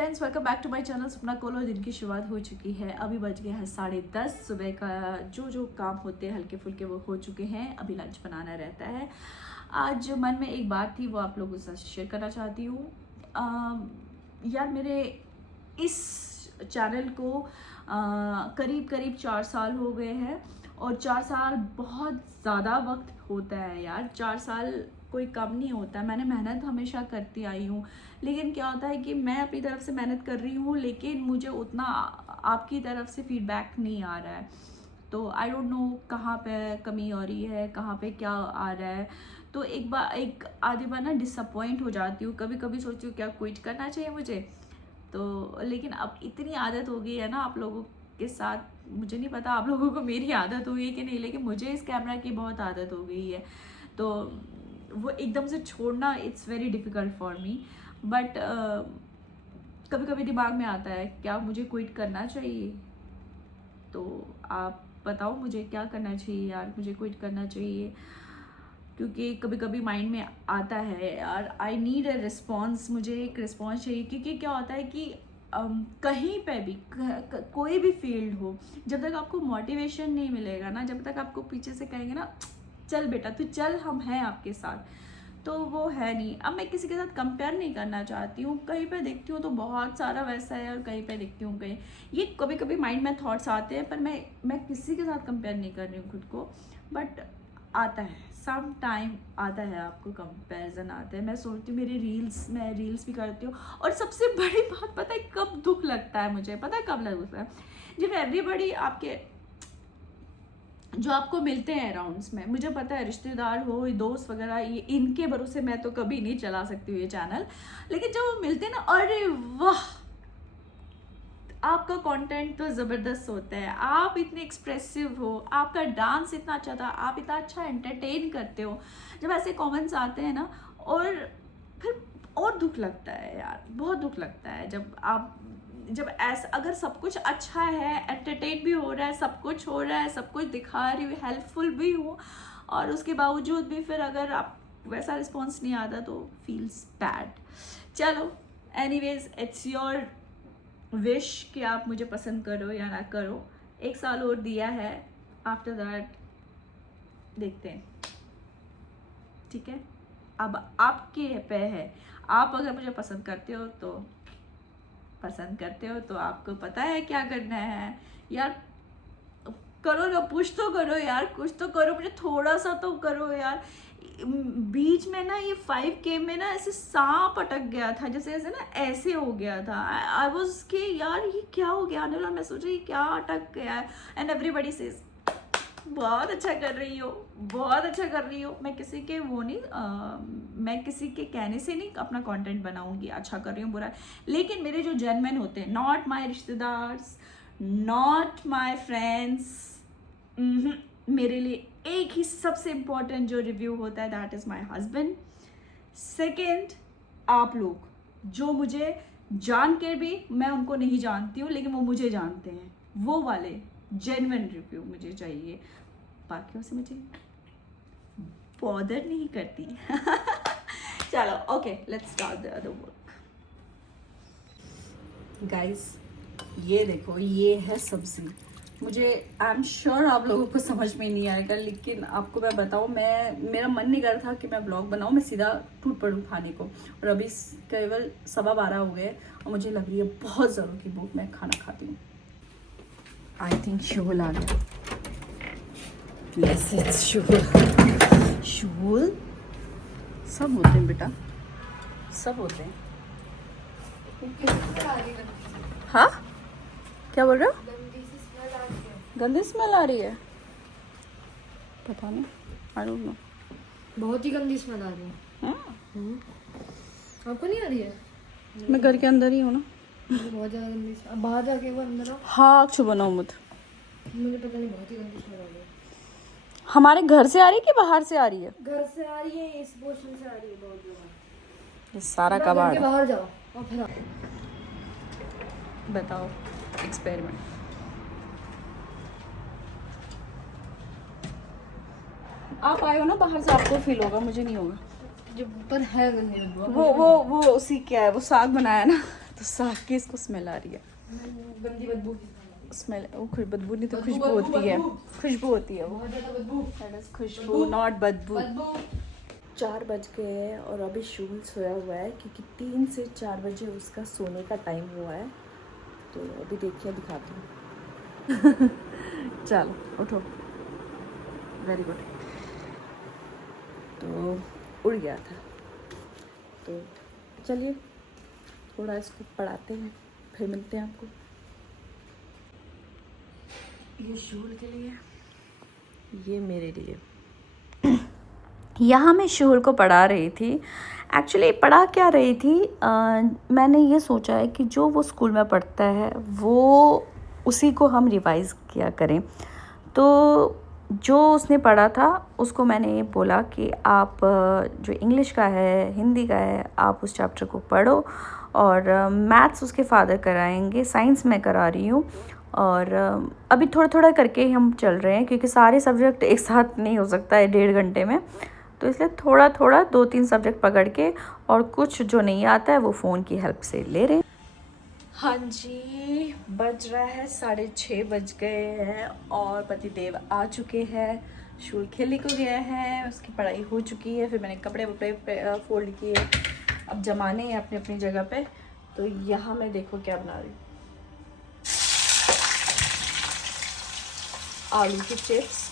Friends, welcome back to my channel Sapna Kolo. दिन की शुरुआत हो चुकी है। अभी बज गए हैं 10:30 सुबह का। जो काम होते हैं हल्के फुल्के वो हो चुके हैं। अभी लंच बनाना रहता है। आज मन में एक बात थी, वो आप लोगों के साथ शेयर करना चाहती हूँ। यार, मेरे इस चैनल को करीब करीब 4 साल हो गए हैं और 4 साल बहुत ज़्यादा वक्त होता है यार। 4 साल कोई कम नहीं होता। मैंने मेहनत हमेशा करती आई हूँ, लेकिन क्या होता है कि मैं अपनी तरफ से मेहनत कर रही हूँ, लेकिन मुझे उतना आपकी तरफ से फीडबैक नहीं आ रहा है। तो आई डोंट नो कहाँ पे कमी हो रही है, कहाँ पे क्या आ रहा है। तो एक आधी बार ना डिसअपॉइंट हो जाती हूँ। कभी कभी सोचती हूँ क्या क्विट करना चाहिए मुझे। तो लेकिन अब इतनी आदत हो गई है ना आप लोगों के साथ। मुझे नहीं पता आप लोगों को मेरी आदत हुई है कि नहीं, लेकिन मुझे इस कैमरा की बहुत आदत हो गई है। तो वो एकदम से छोड़ना it's very difficult for me. But कभी कभी दिमाग में आता है क्या मुझे क्विट करना चाहिए। तो आप बताओ मुझे क्या करना चाहिए यार। मुझे क्विट करना चाहिए क्योंकि कभी कभी माइंड में आता है यार, आई नीड अ रिस्पॉन्स। मुझे एक रिस्पॉन्स चाहिए, क्योंकि क्या होता है कि कहीं पे भी कोई भी फील्ड हो, जब तक आपको मोटिवेशन नहीं मिलेगा ना, जब तक आपको पीछे से कहेंगे ना चल बेटा तू चल, हम हैं आपके साथ, तो वो है नहीं। अब मैं किसी के साथ कंपेयर नहीं करना चाहती हूँ। कहीं पे देखती हूँ तो बहुत सारा वैसा है और कहीं पे देखती हूँ कहीं ये कभी कभी माइंड में थॉट्स आते हैं, पर मैं किसी के साथ कंपेयर नहीं कर रही हूँ खुद को। बट आता है, सम टाइम आता है, आपको कंपैरिजन आता है। मैं सोचती हूँ मैं रील्स भी करती हूँ, और सबसे बड़ी बात पता है कब दुख लगता है मुझे, पता है कब लगता है, जब एवरीबडी आपके जो आपको मिलते हैं अराउंड्स में, मुझे पता है रिश्तेदार हो, दोस्त वगैरह, ये इनके भरोसे मैं तो कभी नहीं चला सकती हूँ ये चैनल। लेकिन जब वो मिलते हैं ना, अरे वाह आपका कंटेंट तो ज़बरदस्त होता है, आप इतने एक्सप्रेसिव हो, आपका डांस इतना अच्छा था, आप इतना अच्छा एंटरटेन करते हो। जब ऐसे कमेंट्स आते हैं ना, और फिर और दुख लगता है यार, बहुत दुख लगता है जब ऐसा, अगर सब कुछ अच्छा है, एंटरटेन भी हो रहा है, सब कुछ हो रहा है, सब कुछ दिखा रही हूँ, हेल्पफुल भी हूँ, और उसके बावजूद भी फिर अगर आप वैसा रिस्पॉन्स नहीं आता तो फील्स बैड। चलो एनीवेज, इट्स योर विश कि आप मुझे पसंद करो या ना करो। 1 साल और दिया है, आफ्टर दैट देखते हैं, ठीक है। अब आपके पे है, आप अगर मुझे पसंद करते हो तो आपको पता है क्या करना है यार। करो ना, पुश तो करो यार, कुछ तो करो, मुझे थोड़ा सा तो करो यार। बीच में ना ये 5K में ना ऐसे सांप अटक गया था, जैसे ऐसे ना ऐसे हो गया था। आई वाज कि यार ये क्या हो गया, मैं सोच रही क्या अटक गया है। एंड एवरीबडी सेज बहुत अच्छा कर रही हो, बहुत अच्छा कर रही हो। मैं किसी के मैं किसी के कहने से नहीं अपना कंटेंट बनाऊंगी अच्छा कर रही हूँ बुरा, लेकिन मेरे जो जेन्युइन होते हैं, नॉट माय रिश्तेदार्स, नॉट माय फ्रेंड्स, मेरे लिए एक ही सबसे इम्पोर्टेंट जो रिव्यू होता है, that is my husband. Second, आप लोग जो मुझे जान के भी मैं उनको नहीं जानती हूँ, लेकिन वो मुझे जानते हैं, वो वाले जेन्युइन रिव्यू मुझे चाहिए। बाकियों से मुझे बॉदर नहीं करती। चलो okay, let's start the other work. Guys ये देखो, ये है सब्जी। मुझे आई एम श्योर आप लोगों को समझ में नहीं आएगा, लेकिन आपको मैं बताऊँ, मेरा मन नहीं कर रहा था कि मैं ब्लॉग बनाऊँ, मैं सीधा टूट पड़ूँ खाने को। और अभी केवल 12:15 हो गए और मुझे लग रही है बहुत ज़रूर की भूख, मैं खाना खाती हूँ। आई थिंक शुगुल आ गया। Yes it's शुगुल। शुगुल सब होते हैं बेटा, सब होते हैं। हाँ क्या बोल रहे हो? गंदी स्मेल आ रही है, पता नहीं, आई डोंट नो। बहुत ही गंदी स्मेल आ रही है। आपको नहीं आ रही है? मैं घर के अंदर ही हूँ ना। मुझे बहुत ज़्यादा गंदी, अब बाहर जाके वो अंदर आओ। हाँ अच्छु बनाओ मत, मुझे पता नहीं, बहुत ही गंदी स्मेल आ रही है। हमारे घर से आ रही है कि बाहर से आ रही है? घर से आ रही है, इस पोर्शन से आ रही है बहुत ज़्यादा। ये सारा कबाड़। बाहर जाओ और फिर आओ। बताओ एक्सपेरिमेंट। आप आए हो ना बाहर से, आपको फील होगा, मुझे नहीं होगा। जो पर है गंदी, वो उसी क्या है, वो साग बनाया ना तो साग की इसको स्मेल आ रही है। गंदी बदबू स्मेल, वो बदबू नहीं तो खुशबू होती है, खुशबू होती है वो। बहुत ज्यादा बदबू दैट इज खुशबू, नॉट बदबू। 4 बज गए हैं और अभी शूल सोया हुआ है क्योंकि 3 से 4 बजे उसका सोने का टाइम हुआ है। तो अभी देखिए दिखाती हूँ। चलो उठो, वेरी गुड। तो उड़ गया था, तो चलिए थोड़ा इसको पढ़ाते हैं, फिर मिलते हैं आपको। ये शूल के लिए, ये मेरे लिए। यहाँ मैं शूल को पढ़ा रही थी। एक्चुअली पढ़ा क्या रही थी, मैंने ये सोचा है कि जो वो स्कूल में पढ़ता है वो उसी को हम रिवाइज़ किया करें। तो जो उसने पढ़ा था उसको मैंने ये बोला कि आप जो इंग्लिश का है, हिंदी का है, आप उस चैप्टर को पढ़ो। और मैथ्स उसके फादर कराएंगे, साइंस मैं करा रही हूँ। और अभी थोड़ा थोड़ा करके ही हम चल रहे हैं क्योंकि सारे सब्जेक्ट एक साथ नहीं हो सकता है 1.5 घंटे में। तो इसलिए थोड़ा थोड़ा 2-3 सब्जेक्ट पकड़ के, और कुछ जो नहीं आता है वो फ़ोन की हेल्प से ले रहे हैं। हाँ जी, बज रहा है 6:30 बज गए हैं और पतिदेव आ चुके हैं। शूल खेलने को गया है, उसकी पढ़ाई हो चुकी है। फिर मैंने कपड़े वपड़े फोल्ड किए, अब जमाने हैं अपनी अपनी जगह पे। तो यहाँ मैं देखो क्या बना रही हूँ, आलू के चिप्स।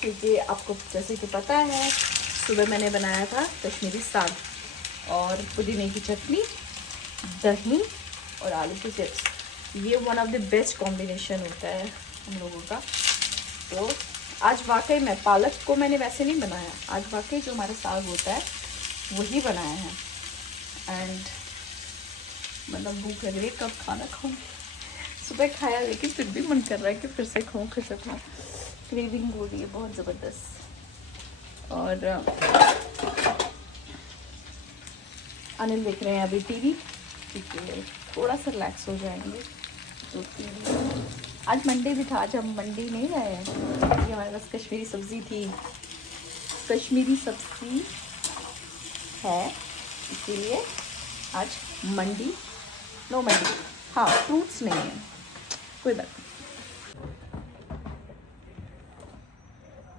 क्योंकि आपको जैसे कि पता है सुबह मैंने बनाया था कश्मीरी साग और पुदीने की चटनी, दही और आलू के चिप्स। ये one of the best combination होता है हम लोगों का। तो आज वाकई में पालक को मैंने वैसे नहीं बनाया, आज वाकई जो हमारा साग होता है वही बनाया है। एंड मतलब भूख लग रही है, कब खाना खाऊँ। सुबह खाया लेकिन फिर भी मन कर रहा है कि फिर से खाऊँ, फिर से खाऊँ। क्रेविंग हो रही है बहुत ज़बरदस्त। और अनिल देख रहे हैं अभी टीवी क्योंकि थोड़ा सा रिलैक्स हो जाएंगे। तो टीवी, आज मंडे भी था, आज हम मंडी नहीं गए हैं क्योंकि हमारे पास कश्मीरी सब्ज़ी थी, कश्मीरी सब्ज़ी है, इसीलिए आज मंडी नो मंडी। हाँ, फ्रूट्स नहीं है, कोई बात नहीं।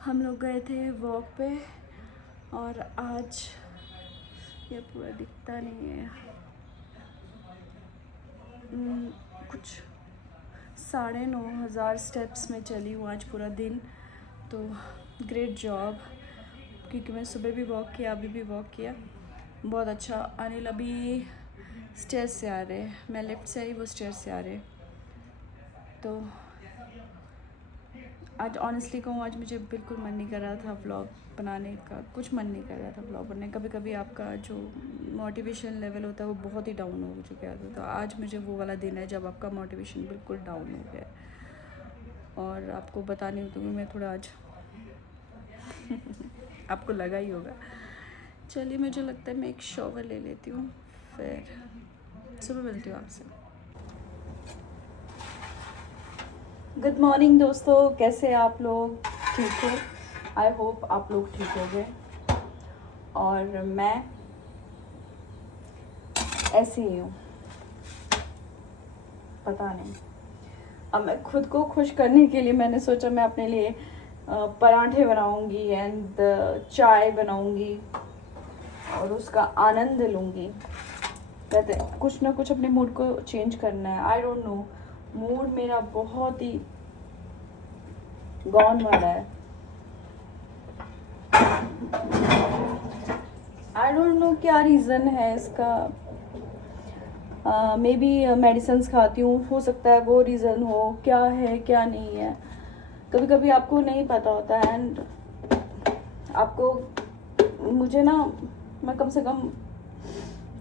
हम लोग गए थे वॉक पे और आज ये पूरा दिखता नहीं है, कुछ 9,500 स्टेप्स में चली हूँ आज पूरा दिन। तो ग्रेट जॉब, क्योंकि मैं सुबह भी वॉक किया, अभी भी वॉक किया, बहुत अच्छा। अनिल अभी स्टेयर से आ रहे, मैं लेफ़्ट से आई, वो स्टेयर से आ रहे। तो आज ऑनेस्टली कहूँ, आज मुझे बिल्कुल मन नहीं कर रहा था व्लॉग बनाने का, कुछ मन नहीं कर रहा था व्लॉग बनाने। कभी कभी आपका जो मोटिवेशन लेवल होता है वो बहुत ही डाउन हो चुका है। तो आज मुझे वो वाला दिन है जब आपका मोटिवेशन बिल्कुल डाउन हो गया है। और आपको बताने दूँगी मैं थोड़ा आज आपको लगा ही होगा। चलिए, मुझे लगता है मैं एक शॉवर ले लेती हूँ, फिर सुबह मिलती हूँ आपसे। गुड मॉर्निंग दोस्तों, कैसे आप लोग? ठीक हो? आई होप आप लोग ठीक हो गए। और मैं ऐसे ही हूँ, पता नहीं। अब मैं खुद को खुश करने के लिए मैंने सोचा मैं अपने लिए पराठे बनाऊंगी एंड चाय बनाऊंगी और उसका आनंद लूँगी। कहते कुछ ना कुछ अपने मूड को चेंज करना है। आई डोंट नो, मूड मेरा बहुत ही गॉन वाला है। आई डोंट नो क्या रीज़न है इसका। मे बी मेडिसिन्स खाती हूँ, हो सकता है वो रीज़न हो। क्या है क्या नहीं है, कभी कभी आपको नहीं पता होता है। एंड आपको, मुझे ना, मैं कम से कम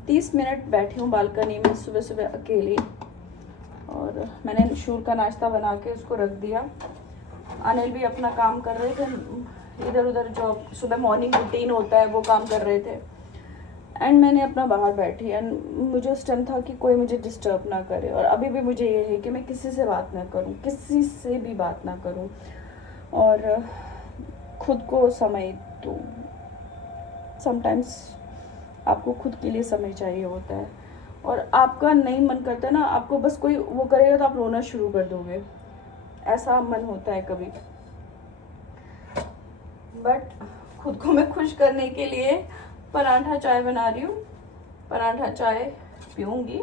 30 मिनट बैठी हूँ बालकनी में सुबह सुबह अकेली। और मैंने शूल का नाश्ता बना के उसको रख दिया। अनिल भी अपना काम कर रहे थे, इधर उधर जो सुबह मॉर्निंग रूटीन होता है वो काम कर रहे थे। एंड मैंने अपना बाहर बैठी एंड मुझे उस टाइम था कि कोई मुझे डिस्टर्ब ना करे। और अभी भी मुझे ये है कि मैं किसी से बात ना करूं, किसी से भी बात ना करूं और खुद को समय दूं। समटाइम्स आपको खुद के लिए समय चाहिए होता है। और आपका नहीं मन करता ना, आपको बस कोई वो करेगा तो आप रोना शुरू कर दोगे, ऐसा मन होता है कभी। बट खुद को मैं खुश करने के लिए पराठा चाय बना रही हूँ, पराठा चाय पीऊँगी।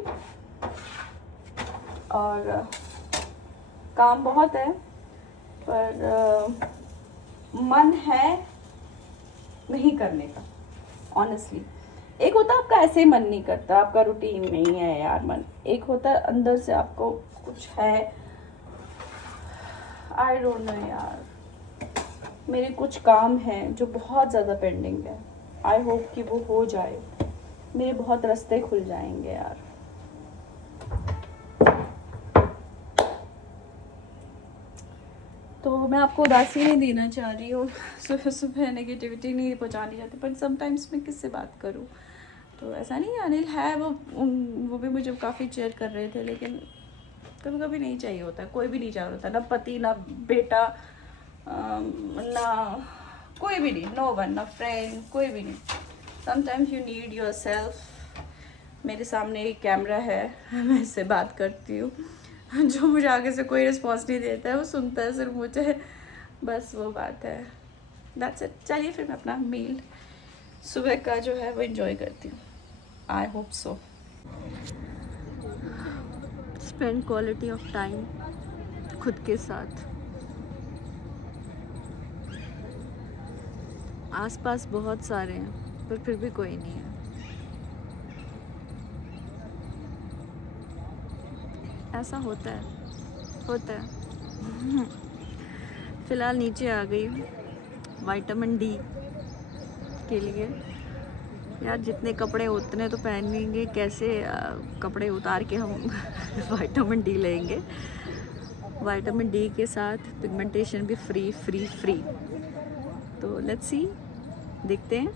और काम बहुत है पर मन है नहीं करने का ऑनेस्टली। एक होता है आपका ऐसे ही मन नहीं करता, आपका रूटीन नहीं है यार मन, एक होता है अंदर से आपको कुछ है, आई डोंट नो यार। मेरे कुछ काम हैं जो बहुत ज़्यादा पेंडिंग है, आई होप कि वो हो जाए, मेरे बहुत रास्ते खुल जाएंगे यार। तो मैं आपको उदासी नहीं देना चाह रही हूँ, सुबह सुबह नेगेटिविटी नहीं पहुँचानी चाहती, पर समटाइम्स मैं किससे बात करूँ। तो ऐसा नहीं, अनिल है वो भी मुझे काफ़ी चेयर कर रहे थे, लेकिन कभी कभी नहीं चाहिए होता, कोई भी नहीं चाहिए होता, ना पति ना बेटा ना कोई भी नहीं, नो वन, ना फ्रेंड, कोई भी नहीं। Sometimes you need your self. मेरे सामने एक कैमरा है, मैं इससे बात करती हूँ, जो मुझे आगे से कोई रिस्पॉन्स नहीं देता है, वो सुनता है सिर्फ मुझे, बस वो बात है। That's it. चलिए फिर मैं अपना मील सुबह का जो है वो एंजॉय करती हूँ, I hope so. Spend quality of time खुद के साथ। आसपास बहुत सारे हैं पर फिर भी कोई नहीं है। ऐसा होता है। फ़िलहाल नीचे आ गई विटामिन डी के लिए। यार जितने कपड़े उतने तो पहनेंगे कैसे, कपड़े उतार के हम विटामिन डी लेंगे। विटामिन डी के साथ पिगमेंटेशन भी फ्री। तो लेट्स सी, देखते हैं।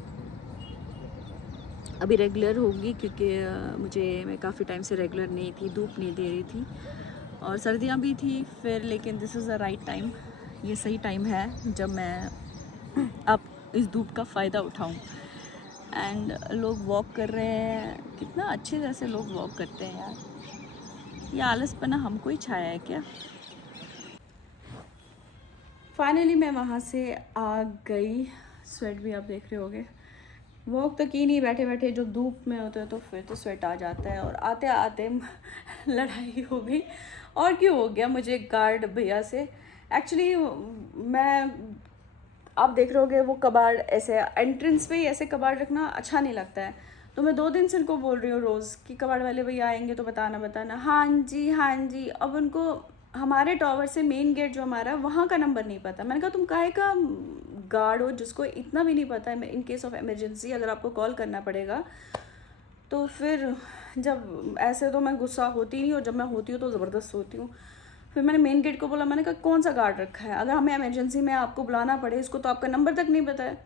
अभी रेगुलर होगी क्योंकि मैं काफ़ी टाइम से रेगुलर नहीं थी, धूप नहीं दे रही थी और सर्दियाँ भी थी फिर, लेकिन this is the right time, ये सही टाइम है जब मैं अब इस धूप का फ़ायदा उठाऊं। एंड लोग वॉक कर रहे हैं, कितना अच्छी तरह से लोग वॉक करते हैं यार, ये आलसपना हमको ही छाया है क्या। फाइनली मैं वहाँ से आ गई, स्वेट भी आप देख रहे होगे। वॉक तो की नहीं, बैठे बैठे जब धूप में होते हैं तो फिर तो स्वेट आ जाता है। और आते आते लड़ाई हो गई, और क्यों हो गया मुझे गार्ड भैया से। एक्चुअली मैं, आप देख रहे होगे वो कबाड़ ऐसे एंट्रेंस पे ही ऐसे कबाड़ रखना अच्छा नहीं लगता है, तो मैं 2 दिन से उनको बोल रही हूँ रोज़ कि कबाड़ वाले भैया आएंगे तो बताना। हाँ जी। अब उनको हमारे टावर से मेन गेट जो हमारा वहाँ का नंबर नहीं पता। मैंने कहा तुम काहे का गार्ड हो जिसको इतना भी नहीं पता है इन केस ऑफ इमरजेंसी अगर आपको कॉल करना पड़ेगा। तो फिर जब ऐसे तो मैं गुस्सा होती नहीं, और जब मैं होती हूँ तो ज़बरदस्त होती हूँ। फिर मैंने मेन गेट को बोला, मैंने कहा कौन सा गार्ड रखा है, अगर हमें इमरजेंसी में आपको बुलाना पड़े, इसको तो आपका नंबर तक नहीं पता है।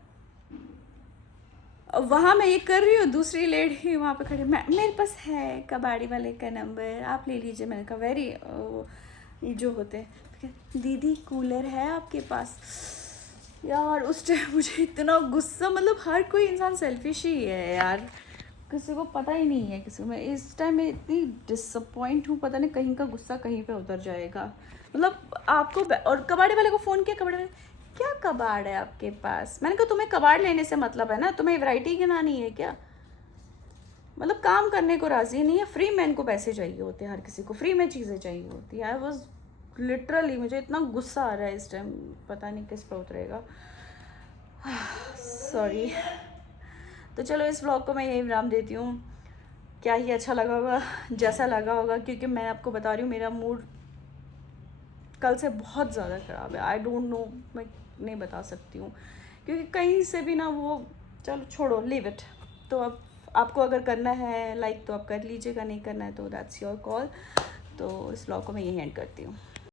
वहाँ मैं ये कर रही हूँ, दूसरी लेडी वहाँ पे खड़ी, मेरे पास है कबाड़ी वाले का नंबर, आप ले लीजिए। मैंने कहा वेरी, ये जो होते हैं, दीदी कूलर है आपके पास। यार उस टाइम मुझे इतना गुस्सा, मतलब हर कोई इंसान सेल्फिश ही है यार, किसी को पता ही नहीं है किसी को। मैं इस टाइम में इतनी डिसअपॉइंट हूँ, पता नहीं कहीं का गुस्सा कहीं पे उतर जाएगा। मतलब आपको, और कबाड़े वाले को फ़ोन किया, कबाड़े वाले क्या कबाड़ है आपके पास। मैंने कहा तुम्हें कबाड़ लेने से मतलब है ना, तुम्हें वैरायटी गिनानी है क्या। मतलब काम करने को राज़ी नहीं है, फ्री में इनको पैसे चाहिए होते हैं, हर किसी को फ्री में चीज़ें चाहिए होती है। आई वॉज लिटरली, मुझे इतना गुस्सा आ रहा है इस टाइम, पता नहीं किस पर उतरेगा। सॉरी। तो चलो इस व्लॉग को मैं यही विराम देती हूँ। क्या ही अच्छा लगा होगा, जैसा लगा होगा, क्योंकि मैं आपको बता रही हूँ मेरा मूड कल से बहुत ज़्यादा ख़राब है। आई डोंट नो, मैं नहीं बता सकती हूँ क्योंकि कहीं से भी ना वो, चलो छोड़ो, लीव इट। तो अब आपको अगर करना है लाइक तो आप कर लीजिएगा, नहीं करना है तो दैट्स योर कॉल। तो इस व्लॉग को मैं यही एंड करती हूँ।